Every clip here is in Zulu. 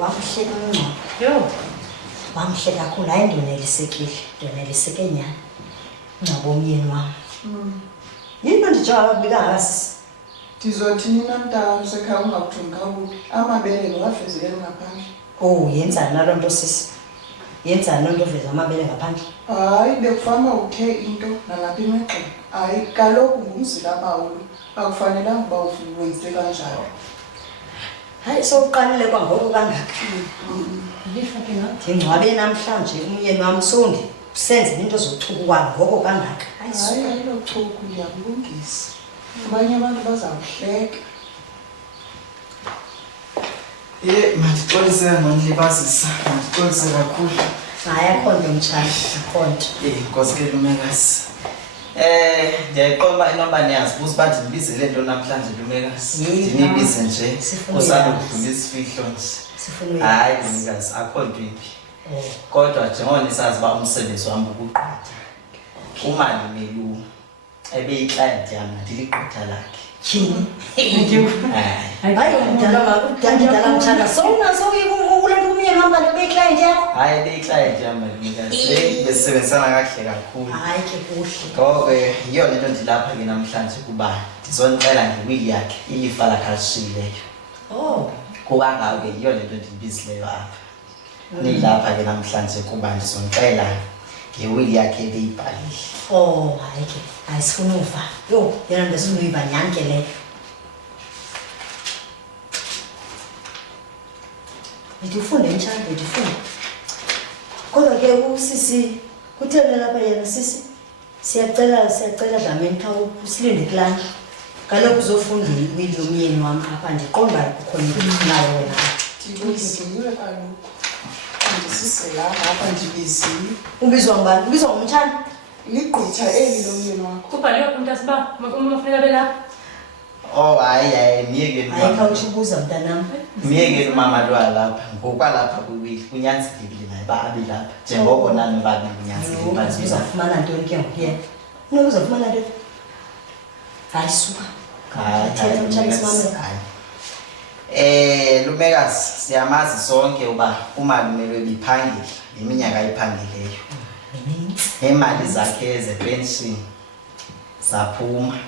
wakuhleka umngcwabo. Yo. Wangihle kakhulu, hayi ndoneliseke nyani. Umngcwabo womyeni wami. Yini ndijawa kubika ngasisi? Ndizothi nina mntana usekhaya ungakuthungi kakubi. Amabele ngawafezekela ngaphandle. Oh, yenzani naloo nto sisi? Yenzani loo nto veza amabele ngaphandle? Hayi, bekufama uthe into nalapha emegxeni. Hayi, kaloku ngumzila bawulu. Akufanelanga uba wenze kanjalo. Hayi, sowuqalile kwangoku kangaka. Ndingcwabe namhlanje umyeni wami senze into zochuku kwangoko kangaka. Hayi, ayilochuku ndiyakulungisa. Abanye abantu bazawuhleka. Mandixolise ngondilibazisa, mandixolise kakhulu. Hayi, akho nto mtshana, akho nto. Nkosi ke Lumekazi. Ndiyayiqonda uba inoba niyazibuza uba ndinibize le nto namhlanje Lumekazi. Ndinibize nje, kusanokudlula isifihlo nje. Hayi Lumekazi, akho nto imbi. Kodwa njengoko nisazi uba umsebenzi wami ukuqatha. Umalimelu ebeyiklayenti yami ndiligqitha lakhe. Tyhini. Hayi, ngidala mtshana, sowunaso ule nto umyeni wam kanti ubeyiklayenti yakho? Hayi, ebeyiklayenti yami Lumekazi. Besebenzisana kakuhle kakhulu. Hayi ke kuhle. Ngoko yiyo le nto ndilapha ke namhlanje kuba ndizonicela ngewili yakhe ilifa lakhe alishiyileyo. Oh. Kukangako ke yiyo le nto ndimbizileyo apha. Nilapha ke namhlanje kuba ndizonicela ngewili yakhe ebeyibhalile. Oh, hayi ke, ayisifuna uva. Yho, yena nto esifuna uyiva nyhani ke leyo. Ndifunde mtshana, ndifunde. Kodwa ke usisi kutheni lapha yena sisi? Siyacela Dlamini kha usilinde kulanda. Kaloku uzofunda iwili yomyeni wami apha ndiqonda kukhona into efunayo wena. Ndibiziwe kaloku. Andisise lapha apha ndibiziwe. Ubizwa ngubani? Ubizwa ngumtshana? Ligqitha eli lomyeni wakho. Kubhaliwe umntasiba, mafuneka belapha. Oh hayi miyekeni Hayi kha utshubuza mntanam. miyekeni umama lo alapha ngokwalapha kwiwili kunyanzelekile naye uba abe lapha njengoko nani babili kunyanzelekile. Uzawufumana ntoni ke ngoku yena? Unoba uzawufumana ntoni? Hayi suka. Thetha mtshana simamele. Lumekazi, siyamazi sonke uba umalume ebiphangela iminyaka ayiphangeleyo. Imali zakhe zepension zaphuma.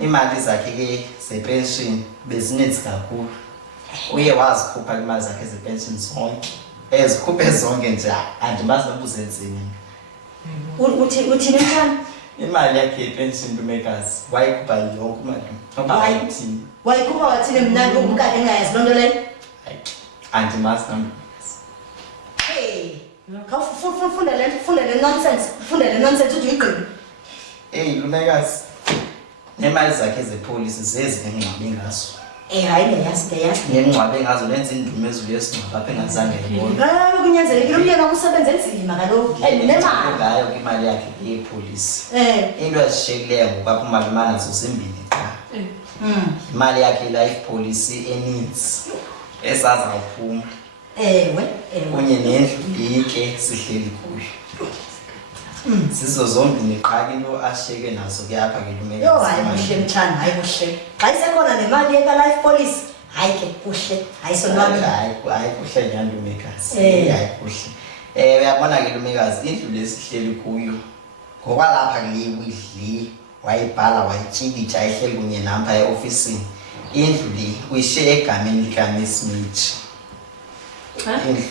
Imali zakhe ke zepension bezininzi kakhulu. Uye wazikhupha imali zakhe zepension zonke. Ezikhuphe zonke nje andimazi noba uzenzeni. Uthini mtshana? Imali yakhe yepension Lumekazi wayikhupha yonke imali. Noba wayithini? Wayikhupha wathini mna umkade engayazi loo nto leyo? Andimazi noba. Hey, funda le nonsense uthi uyigqibe. Lumekazi, nemali zakhe zepolisi zezi nengcwabe ngazo. Hayi ndiyayazi. Nengcwabe ngazo lenza indumo ezulu yesingcwabo apha engazange yibone. Kaloku kunyanzelekile umyeni wam usebenze enzima kaloku and nemali. Ngayo ke imali yakhe yepolisi. Into ezishiyekileyo ngoku apha umalume anazo zimbini qha. Imali yakhe life policy eninzi esazawuphuma. Ewe. Kunye nendlu ke sihleli kuyo. Sizo zombini qha into ashiyeke nazo ke apha ke Lumekazi. Yo, hayi kuhle mtshana, hayi kuhle. Xa isekhona nemali yeka-life policy, hayi ke kuhle, hayi sonwabile. Hayi kuhle nyani Lumekazi. Hayi kuhle. Uyabona ke Lumekazi, indlu lesihleli kuyo ngokwalapha kule wili wayibhala wayityikitya ehleli kunye nampa eofisini. Indlu le uyishiye egameni likaMiss Mitch. Indlu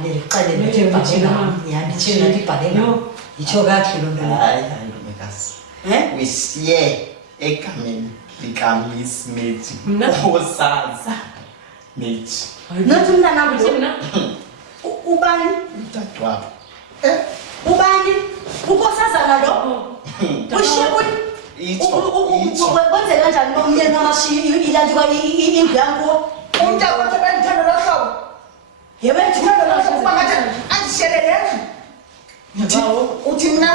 ndixelele nje nditshela nto ibhalena. Yitsho kakuhle loo nto leyo. Hayi Lumekazi. Uyishiye egameni likaMiss Mitch. Nkosaza Mitch. Nothi mntanam ubani? Udadewabo. Ubani? Ukosazana lo? Wenze kanjani lo myeni wamashiya ilanti indlu yam kuwo? Umntakwethu ebendithanda lo hlobo. Yebe ndithanda lo hlobo. Kuba ngathi andishiyelele endlu. Uthi mna.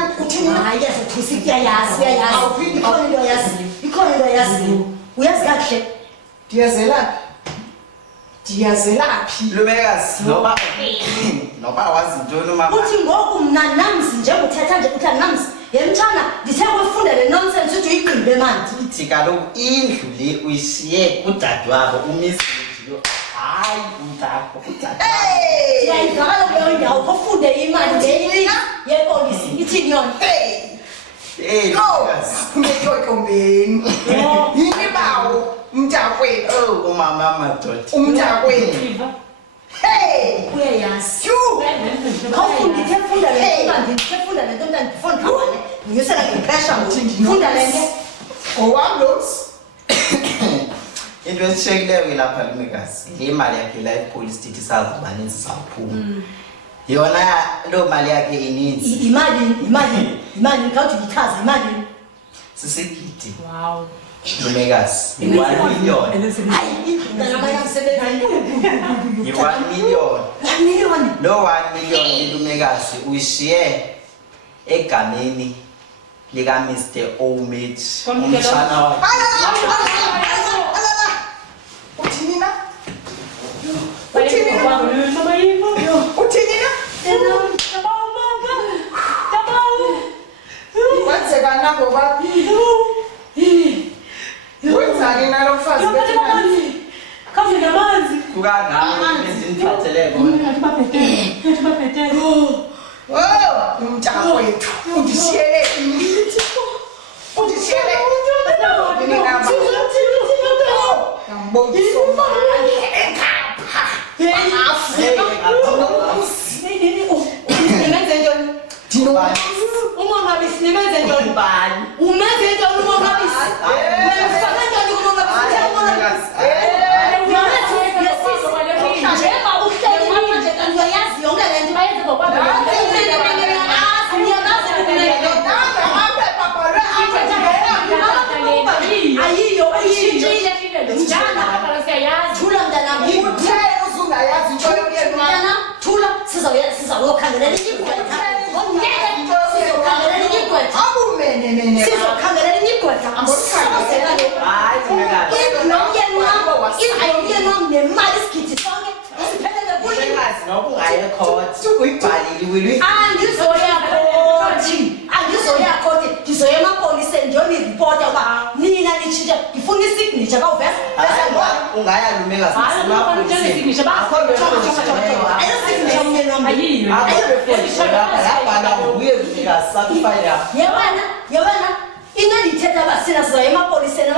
Hayi yazothusa kuyayazi. Ikhona into oyaziyo. Uyazi kakuhle? Ndiyazelaphi? Lumekazi, noba wazi ntoni umama. Uthi ngoku mna namzi njengothetha nje uthi namzi. Yemtshana ndithe kufunda le nonsense uthi uyigqibe manje. Ithi kaloku indlu le uyishiye kudadewabo uMiss Mitch lo Hayi umntakho. Siyayivakala kuleyo ndawo ufunde imali le yepolisi ithini yona. Hey, Umetotombeni. Yini bawo umntakwethu. oh umama madoda. Umntakwethu. Iva. Hey! Uyayazi. Phew! Ngifunda le nto ngifunda le nto mntana ngifunda khona. Ngiyosela ngepressure ngifunda le nto. Owamlos. Into esishekileyo ke lapha Lumekazi. Imali yakhe la epolice station sazibaninzi saphuma. Yona lo mali yakhe ininzi. Imali ngawuthi ngichaza imali. Sisigidi. Wow. Lumekazi. 1 million. Hayi, ngizama yamsebenza. 1 million. 1 million. Lo 1 million Lumekazi uyishiye egameni lika Mr. Omage. Umshana wakhe. Uthini na? Mama Iva. Uthini na? Kwenzeka na ngoba wenzani nalo mfazi bethu? Kafe namanzi. Kukangani endiniphathele kona. Oh, umntakwethu. Undishiyele imithi. Undishiyele. Ngambonisa umali ekhapha. Nimenze njani? Umongabisi nimenze njani? Umenze njani umongabisi? Umefaka njani umongabisi? Njeba uhleli manje kanti uyayazi yonke le nto. Ayiyo ayishintshile. Thula mntanami. Uthe uzungayazi into yokuyena. Mntana, thula sizawuyokhangelela igqwetha. Sizokhangelela igqwetha. Abumenene. Sizokhangelela igqwetha. Hayi Lumekazi. Ingqoyeni wam nemali isigidi sonke. Siphelele kuyo. Lumekazi noba ungaye court uyibhalile Angizoya khoti ndizoya emapoliseni ndiyoniripota uba nina nitshintshe ndifuna isignature kawuveza ungaya Lumekazi yewena into ndithetha uba sina sizoya emapoliseni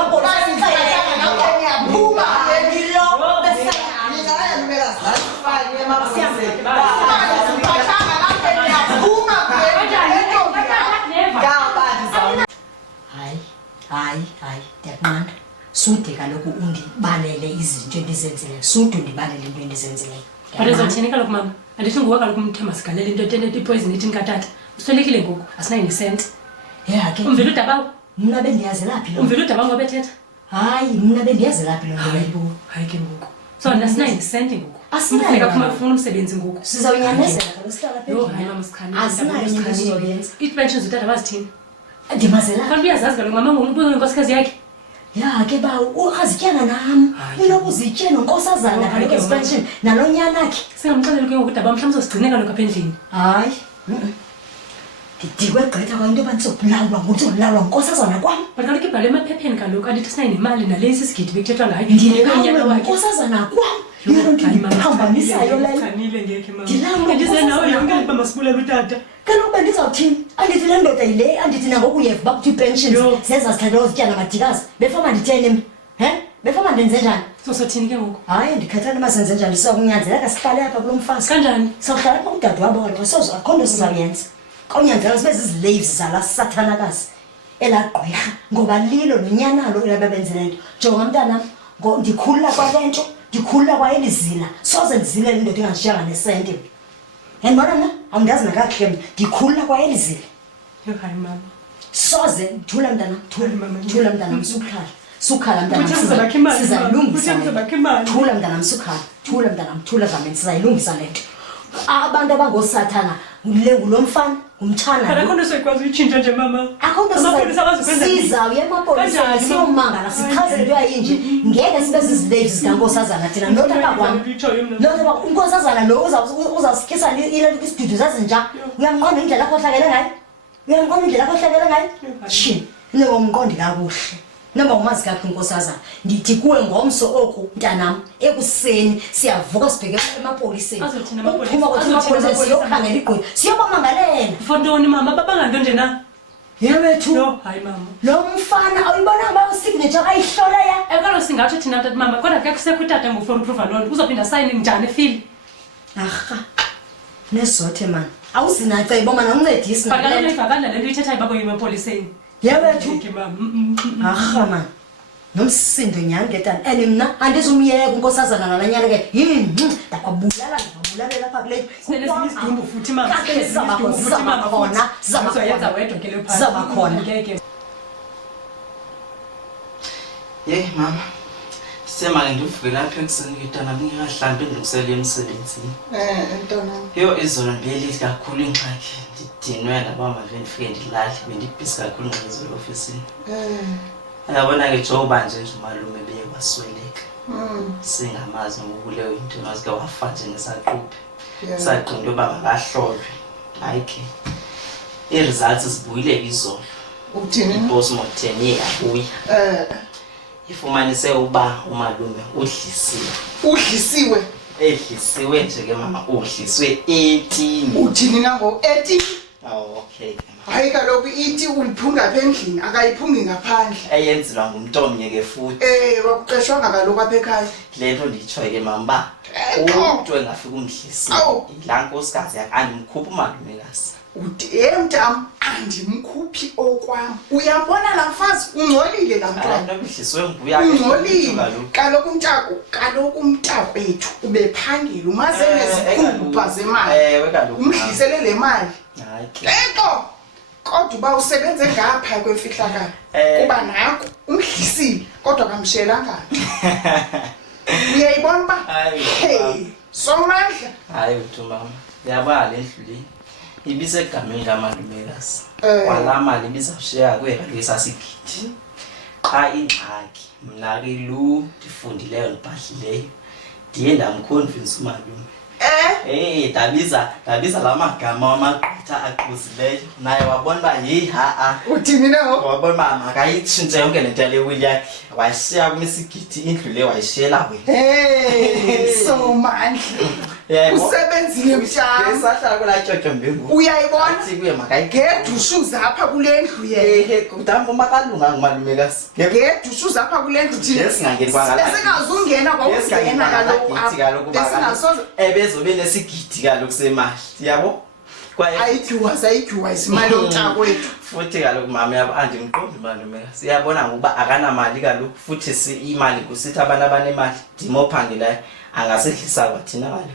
hayi ndiyakunqanda sude kaloku undibalele izinto endizenzileyo sude undibalele into endizenzileyo But ezothini kaloku mama? Andithi nguwe kaloku umthemba sigalele into enento ipoison ethi nkatata. Uswelekile ngoku asinayo nesenti. ya ke Umvela udabawo. mna bendiyazelaphi lo Umvela udabawo ngoba ethetha. hayi mna bendiyazelaphi lo nto leyo Hayi ke ngoku. So asinayo nesenti ngoku. Asinayo. Funeka phuma ufuna umsebenzi ngoku. sizawunyamezela kaloku sihlala Yo hayi mama sikhani. Asinayo into esizoyenza. Ipensions utata bazithini? ndimazelaphi Kanti uyazazi kaloku mama ngumuntu oyinkosikazi yakhe. ya ke ba uyazityana nam Hayi. unokuzitye nonkosazana Oh, kaloku hayi ke, ezipenshini nalo nyanakhe Singamxeleli ke ngoku udaba mhlawumbe uzigcine kaloku apha endlini. hayi ndidikwe gqitha kwanto yoba ndizobulawulwa nguzolawulwa nkosazana kwam But kaloku ibhale emaphepheni kaloku andithi sinayo nemali nale isisigidi bekuthethwa ngayo. ndilawulwe nkosazana kwam yilo nto ndiphambanisayo leyo Khanile ngeke mama. Ndilawulwe Ndize nawe nkosazana yonke kwam. into masibulele utata. kaloku bendizawuthini andithi le ndoda yile andithi nangoku uyeva uba kuthiwa ii-pensions Yho. zezazithatha ozitya namadikazi befoma nditheni mna befoma ndenze njani Sosothini ke ngoku? hayi ndikhetha nto masenze njani sizakunyanzeleka sihlale apha kulo mfazi Kanjani? sawuhlala apha kudade wabo kaloku soze akho nto sizawuyenza kawunyanzeleka sibe zizileyives zala sathanakazi elaa gqwirha ngoba lilo nonyanalo elababenzele nto jonga mntanam ndikhulula kwale nto ndikhulula kwayelizila soze ndizilele indoda ingandishiyanga nesente yandibona mna awundazi nakakuhle mna ndikhulula kwayelizila Yo hayi mama. soze thula mntanam Mama. thula mntanam sukhala mntanam Kuthe kuzobakho imali, sizayilungisa kuthe kuzobakho imali. thula mntanam thula mntanam thula zameni sizayilungisa le nto abantu abangosathana ngulo mfana ngumtshana But lo. akho nto soyikwazi uyitshintsha nje mama. akho nto Amapolisa abazukwenza nini? sizawuya emapoliseni Kanjani, siyomangala sichaze into yayinje ngeke sibe zizileyives zikankosazana thina notata kwam notata unkosazana lo uzawusityisa isidudu zazinja uyamqonda indlela akhohlakele ngayo uyamqonda indlela akhohlakele ngayo Yho, tshi nowomqondi kakuhle noma umazi kakho inkosazana ndithi kuwe ngomso oku mntanam ekuseni siyavuka sibheke emapoliseni Azothina amapolisa? uphuma kwathi emapoliseni siyokhangela igqwetha siyobamangalela Fontoni mama babanganto nje na? yewethu No, hayi mama. lo mfana awuyibonanga uba usignature akayihloleya Ekalo singatsho thina tata mama kodwa ke kusekho utata ngu-phone proof alone uzophinda sayine njani efili. arha nesothe mani awuzinacebo mana uncedisi Bakala lefakala le nto ithethayo babo emapoliseni. yewethu Ke mama. arha mani nomsindo nyani ketani and mna andizumyeka unkosazana nalanyana ke yini ndababulalela apha kule Sinezinye izidumbu futhi mama. Zizabakhona. Uzoyenza wedwa ke le phasi. Zizabakhona. Ngeke. Ye mama. Sema ke ndivuke lapha ekuseni ngitana ngingahlambi ndilungiselela emsebenzini. Ntonami. Yo izolo mbili kakhulu ingxaki. Ndidinwe nabama vele ndifike ndilali bendibhisi kakhulu ngizolo ofisini. Yabona ke Joba nje umalume beye wasweleka. Singamazi ngokuleyo into mazike wafa nje ngesaquphe. Saqinda uba makahlolwe. Hayi ke. I-results zibuyile izolo. Uthini? I-postmortem yabuya. Ifumanise uba umalume udlisiwe. Udlisiwe. Edlisiwe nje ke mama udliswe 18. Uthini nango 18? Oh okay. Hayi kaloku ithi uliphunga apha endlini akayiphungi ngaphandle. Eyenziwa ngumuntu omnye ke futhi. Wakuqeshwanga kaloku apha ekhaya. Le nto nditsho ke mama umuntu engafika umdlisi la nkosikazi andimkhuphi umalumekazi. Mntam andimkhuphi okwam. Uyambona la mfazi ungcolile la mntwana. Udliswe nguya Ungcolile. Kaloku umntakwethu ubephangela umaze nezikhupha zemali. Ewe kaloku. Umdlisele le mali. Hayi ke. Eko kodwa uba usebenze ngapha kwefihlakala kuba nakho umdlisile kodwa kamshelanga. Uyayibona ba? Hey, somandla. Hayi uthi mama. Yabala endluleni. Ibisegameni lamalumekazi. Kwala mali ibizawushiya kuye kaloku sasigidi. Xa ingxaki mna ke lu ndifundileyo ndibhadlileyo ndiye ndamconvince umalume. Dabiza la magama wamagqwetha aquzileyo naye wabona uba yeyi Uthini na? wabona uba makayitshintshe yonke le nto yale wili yakhe wayishiya kumisigidi indlu le wayishiyela wena. Somandla. Usebenzile mshana. Esahlala kulaa tyotyombengu. Uyayibona? Kuye makayigeda. Ngedushuza apha kule ndlu yena. Kudambo makalunga ngumalumekazi. Ngedushuza apha kule ndlu thina. Ngesingangeni kwangala. Besingazungena kwakungena kaloku. Besingasoze. Ebezobe nesigidi kaloku semali. Yabo? Ayityuwa isimali yomntakwethu. Futhi kaloku mama yabo andimqondi umalumekazi. Siyabona ngokuba akanamali kaloku futhi imali kusithi abantu abanemali ndimophangelayo angasehlisa kwathina kaloku.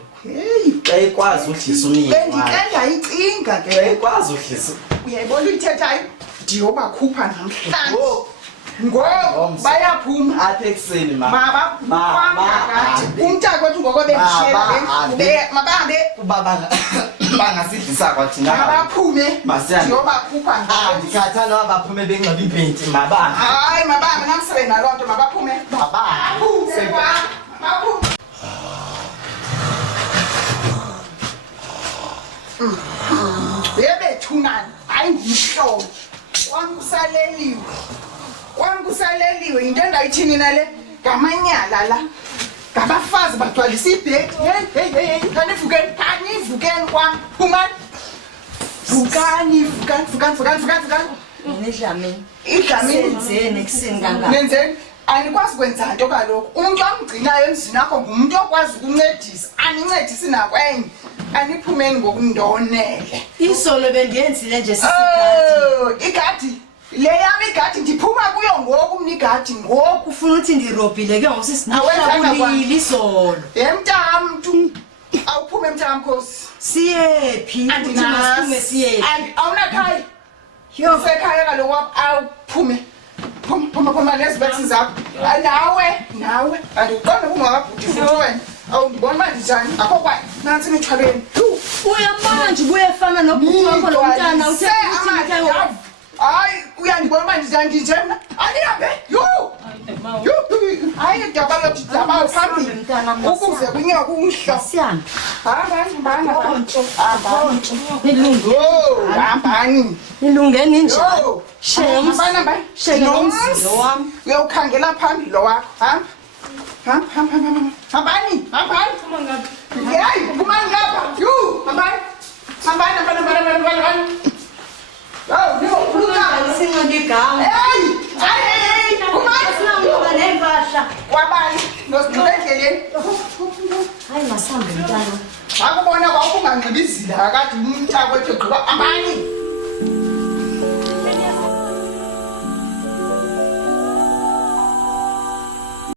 Xa ikwazi udlisa umyeni wakhe. Bendikeyayicinga ke. Xa ikwazi udlisa. Uyayibona uyithethayo? Ndiyobakhupha namhlanje. Ngoku bayaphuma apha ekuseni mama. Umntakwethu ngoko bendishiyela mabahambe bangasidlisa kwathina. Mabaphume. Ndiyobakhupha ndikhathana noba baphume benxiba iipenti mabanga. Hayi mabanga namsebenzi naloo nto mabaphume. Mabaphume. Bebethunani hayi ngumhlobo wangusaleliwe yinto endayithini nale ngamanyala la ngabafazi bagcwalisa ibheki. Hey kanivukeni kwam phumani vukani Idlamini ekuseni kangaka. nenzeni anikwazi kwenza nto kaloku umuntu omgcinayo emzini wakho ngumuntu okwazi ukuncedisa anincedisi nakwenye aniphumeni ngokundonele. Isolo bendiyenzile nje sisigadi. Igadi le yami igadi ndiphuma kuyo ngoku mna igadi ngoku. Ufuna uthi ndirobhile ke ngosisihlabulile isolo. Mntamntu awuphume mntamkhosi. Siyephi? Uthi masiphume siyephi? Awunakhaya. Sekhaya kaloku awuphume. Phuma nezibetsi zakho. Nawe andiqonda ungakabhudi futhi wena. Awundibona uba njani akho kwa nansi imithwalweni. Uyabona nje ubuyefana nobhuti wakho lo mntana uthe hayi uyandibona uba njani nje mna anihambe Hayi ndiyabala ukuthi ndiyabala phambili mntana, ukuze kunye kumhlo. Sihambe. Hambani. Nilunge. Oh, hambani. Nilungeni nje. Oh, Shems. hambani. Sheke nomzilo wami. Uyawukhangela phambili wakho. Hamba. Hambani. Phuma ngapha. Yeyi, kumani lapha. Hambani. Oh, niyokhuluma. Sinqanda igama. Hey, kumani. Sinqanda nempahla. Kwabani, nosigqiba endleleni. Hayi masambe mntana. Akubona kwakungangxibizile akade umntakwethu gqiba amani.